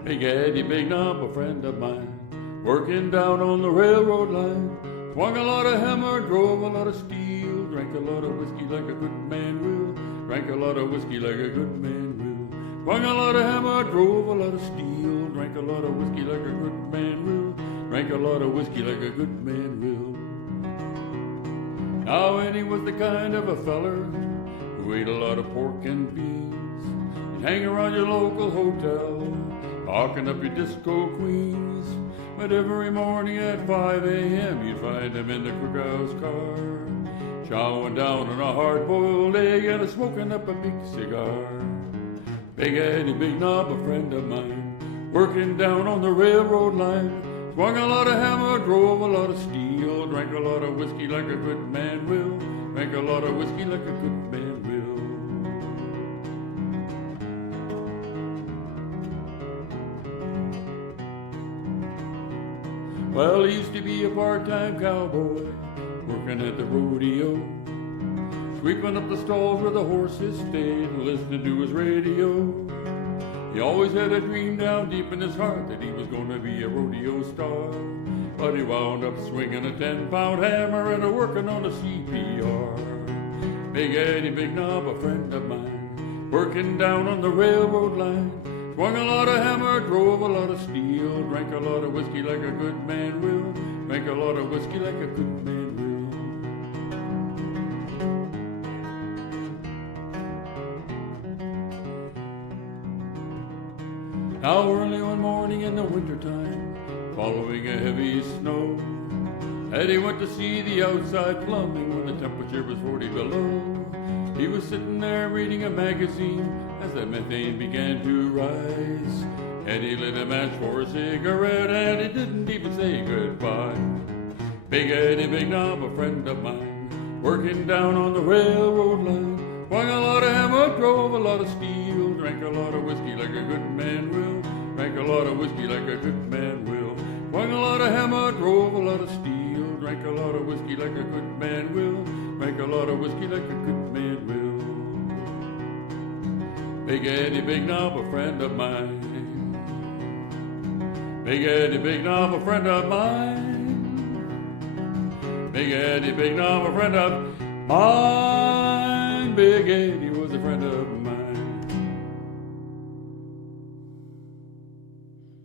Big Eddy Bigknob, a friend of mine, working down on the railroad line. Swung a lot of hammer, drove a lot of steel, drank a lot of whiskey like a good man will. Drank a lot of whiskey like a good man will. Swung a lot of hammer, drove a lot of steel, drank a lot of whiskey like a good man will. Drank a lot of whiskey like a good man will. Now Eddy was the kind of a feller who ate a lot of pork and beans. He'd hang around your local hotel, talking up your disco queens. But every morning at 5 a.m. you'd find him in the cookhouse car, chowing down on a hard-boiled egg and smoking up a big cigar. Big Eddy Bigknob, a friend of mine, working down on the railroad line. Swung a lot of hammer, drove a lot of steel, drank a lot of whiskey like a good man will. Drank a lot of whiskey like a good man will. Well, he used to be a part-time cowboy, working at the rodeo, sweeping up the stalls where the horses stayed and listening to his radio. He always had a dream down deep in his heart that he was going to be a rodeo star, but he wound up swinging a 10-pound hammer and working on a CPR. Big Eddy Bigknob, a friend of mine, working down on the railroad line. Swung a lot of hammer, drove a lot of steel, drank a lot of whiskey like a good man will. Drank a lot of whiskey like a good man will. Now early one morning in the wintertime, following a heavy snow, Eddy went to see the outside plumbing when the temperature was 40 below. He was sitting there reading a magazine as the methane began to rise. Eddy lit a match for a cigarette and he didn't even say goodbye. Big Eddy Bigknob, a friend of mine, working down on the railroad line. Swung a lot of hammer, drove a lot of steel, drank a lot of whiskey like a good man will. Drank a lot of whiskey like a good man will. Swung a lot of hammer, drove a lot of steel, drank a lot of whiskey like a good man will. Drank a lot of whiskey like a good man will. Big Eddy Bigknob, a friend of mine. Big Eddy Bigknob, a friend of mine. Big Eddy Bigknob, a friend of mine. Big Eddy was a friend of mine.